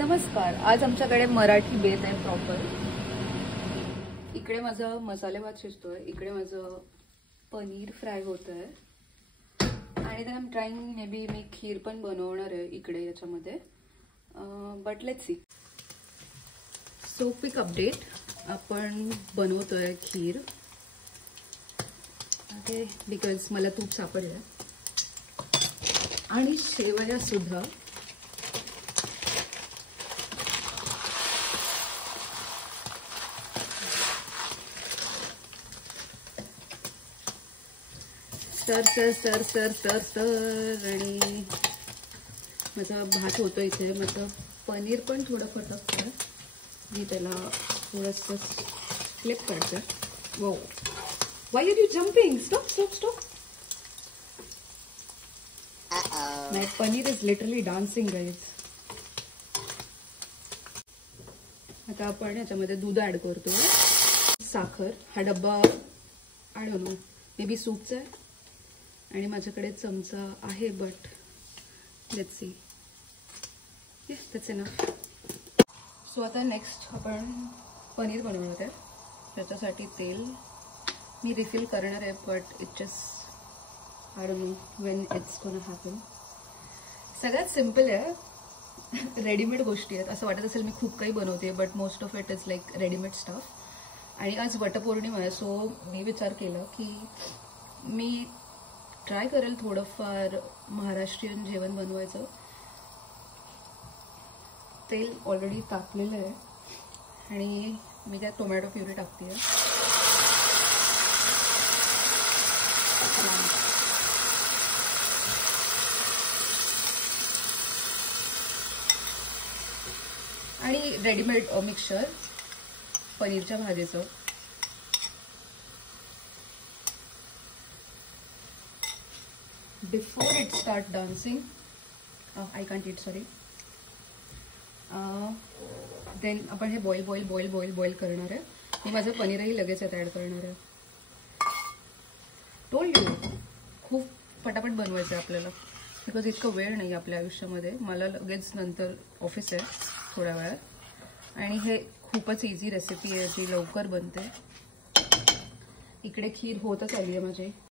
नमस्कार. आज आमच्याकडे मराठी बेत आहे प्रॉपर. इकडे माझा मसाले भात शिजतोय, इकडे माझं पनीर फ्राय होत आहे आणि then I am trying maybe मी खीर पण बनवणार आहे इकडे याच्यामध्ये. But let's see. So quick update, आपण बनवतोय खीर ओके बिकॉज मला तूप सापडलं आणि शेवया सुद्धा. स्टर स्टर स्टर स्टर स्टर स्टर आणि माझा भात होतो इथे. माझं पनीर पण थोडं फटकतं, मी त्याला थोडंसं फ्लिप करते. वो why are you jumping? Stop stop stop. My paneer is literally dancing guys. आता आपण याच्यामध्ये दूध ऍड करतो, साखर. हा डब्बा I don't know maybe सूपचा आहे आणि माझ्याकडे चमचा आहे, but let's see. Yes that's enough. So आता नेक्स्ट आपण पनीर बनवणार आहे. त्याच्यासाठी तेल मी रिफिल करणार आहे, but it just I don't know when it's gonna happen. सगळ्यात सिम्पल आहे, रेडीमेड गोष्टी आहेत. असं वाटत असेल मी खूप काही बनवते, but most of it is like readymade stuff. आणि आज वटपौर्णिमा आहे, सो मी विचार केला की मी ट्राय करेल थोडंफार महाराष्ट्रीयन जेवण बनवायचं. तेल ऑलरेडी तापलेलं आहे आणि मी त्यात टोमॅटो प्युरी टाकते. आणि रेडीमेड मिक्सचर पनीरच्या भाजीचं. Before it start dancing, I can't eat, sorry. Then आपण हे बॉईल करणार आहे. मी माझं पनीरही लगेच ऍड करणार आहे. टोल्ड यू, खूप पटापट बनवायचं आहे आपल्याला, बिकॉज इतकं वेळ नाही आपल्या आयुष्यामध्ये. मला लगेच नंतर ऑफिस आहे थोड्या वेळात आणि हे खूपच इझी रेसिपी आहे जी लवकर बनते. इकडे खीर होतच आली आहे माझी.